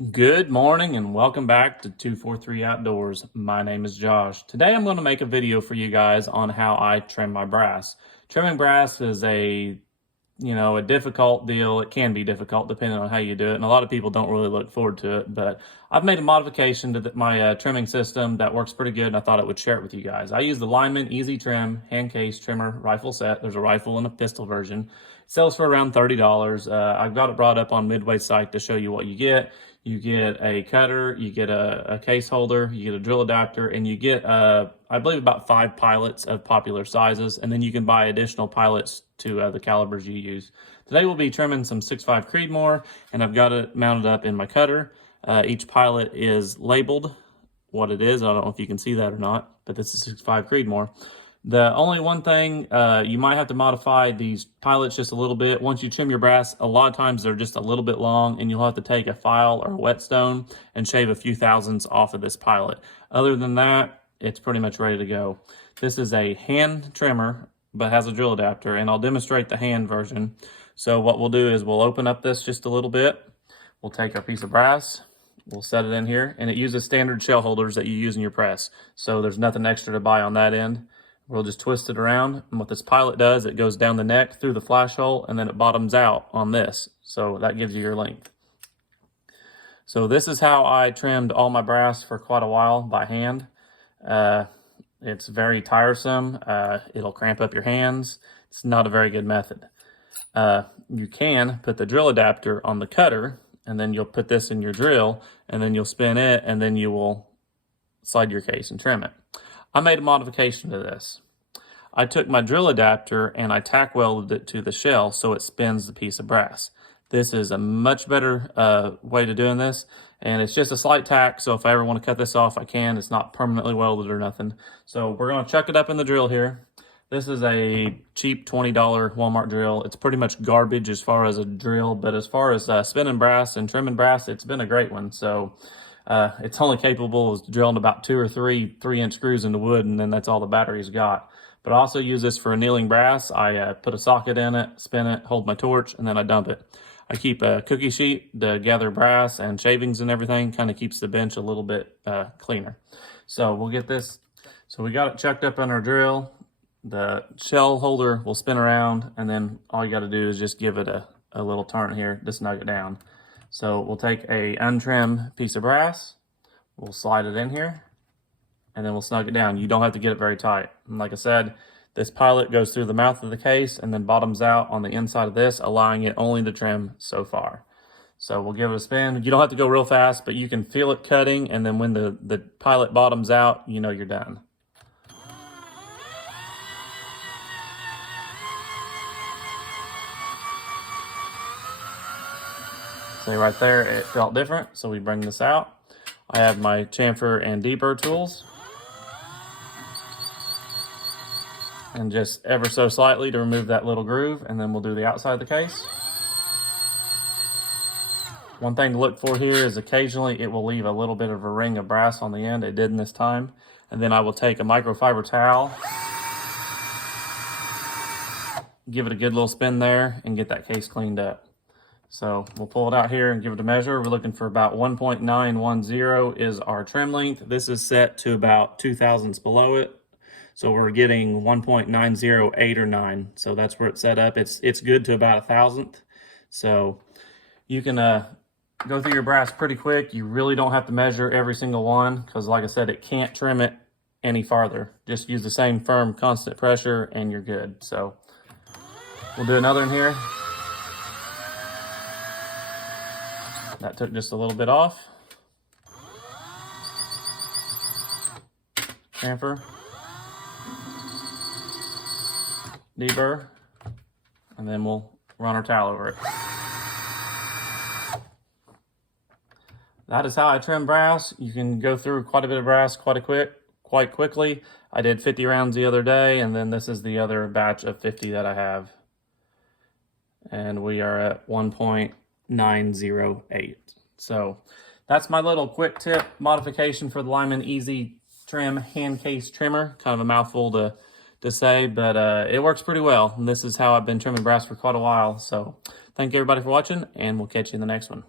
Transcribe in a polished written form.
Good morning and welcome back to 243 Outdoors. My name is Josh. Today I'm going to make a video for you guys on how I trim my brass. Trimming brass is a difficult deal. It can be difficult depending on how you do it, and a lot of people don't really look forward to it, but I've made a modification to my trimming system that works pretty good, and I thought I would share it with you guys. I use the Lyman E-ZEE trim hand case trimmer rifle set. There's a rifle and a pistol version. It sells for around $30. I've got it brought up on Midway's site to show you what you get. You get a cutter, you get a case holder, you get a drill adapter, and you get, I believe, about 5 pillets of popular sizes, and then you can buy additional pillets to the calibers you use. Today we'll be trimming some 6.5 Creedmoor, and I've got it mounted up in my cutter. Each pilot is labeled what it is. I don't know if you can see that or not, but this is 6.5 Creedmoor. The only one thing, you might have to modify these pilots just a little bit. Once you trim your brass, a lot of times they're just a little bit long, and you'll have to take a file or a whetstone and shave a few thousandths off of this pilot. Other than that, it's pretty much ready to go. This is a hand trimmer, but has a drill adapter, and I'll demonstrate the hand version. So what we'll do is we'll open up this just a little bit. We'll take our piece of brass, we'll set it in here, and it uses standard shell holders that you use in your press. So there's nothing extra to buy on that end. We'll just twist it around, and what this pilot does, it goes down the neck through the flash hole, and then it bottoms out on this. So that gives you your length. So this is how I trimmed all my brass for quite a while by hand. It's very tiresome. It'll cramp up your hands. It's not a very good method. You can put the drill adapter on the cutter, and then you'll put this in your drill, and then you'll spin it, and then you will slide your case and trim it. I made a modification to this. I took my drill adapter and I tack welded it to the shell so it spins the piece of brass. This is a much better way to doing this, and it's just a slight tack, so if I ever want to cut this off, I can. It's not permanently welded or nothing. So we're going to chuck it up in the drill here. This is a cheap $20 Walmart drill. It's pretty much garbage as far as a drill, but as far as spinning brass and trimming brass, it's been a great one. So it's only capable of drilling about 2 or 3 3-inch screws into wood, and then that's all the battery's got. But I also use this for annealing brass. I put a socket in it, spin it, hold my torch, and then I dump it. I keep a cookie sheet to gather brass and shavings and everything. Kind of keeps the bench a little bit cleaner. So we'll get this. So we got it chucked up on our drill. The shell holder will spin around, and then all you got to do is just give it a little turn here to snug it down. So we'll take a untrimmed piece of brass, we'll slide it in here, and then we'll snug it down. You don't have to get it very tight. And like I said, this pilot goes through the mouth of the case and then bottoms out on the inside of this, allowing it only to trim so far. So we'll give it a spin. You don't have to go real fast, but you can feel it cutting, and then when the pilot bottoms out, you know you're done. See right there, it felt different, so we bring this out. I have my chamfer and De-burr tools. And just ever so slightly to remove that little groove, and then we'll do the outside of the case. One thing to look for here is occasionally it will leave a little bit of a ring of brass on the end. It didn't this time. And then I will take a microfiber towel, give it a good little spin there, and get that case cleaned up. So we'll pull it out here and give it a measure. We're looking for about 1.910 is our trim length. This is set to about 2 thousandths below it. So we're getting 1.908 or 9. So that's where it's set up. It's good to about 1,000th. So you can go through your brass pretty quick. You really don't have to measure every single one, because like I said, it can't trim it any farther. Just use the same firm constant pressure and you're good. So we'll do another in here. That took just a little bit off. Chamfer, De-burr, and then we'll run our towel over it. That is how I trim brass. You can go through quite a bit of brass quite quickly. I did 50 rounds the other day, and then this is the other batch of 50 that I have. And we are at 1.908. So that's my little quick tip modification for the Lyman E-ZEE trim hand case trimmer. Kind of a mouthful to say, but it works pretty well. And this is how I've been trimming brass for quite a while. So thank you everybody for watching, and we'll catch you in the next one.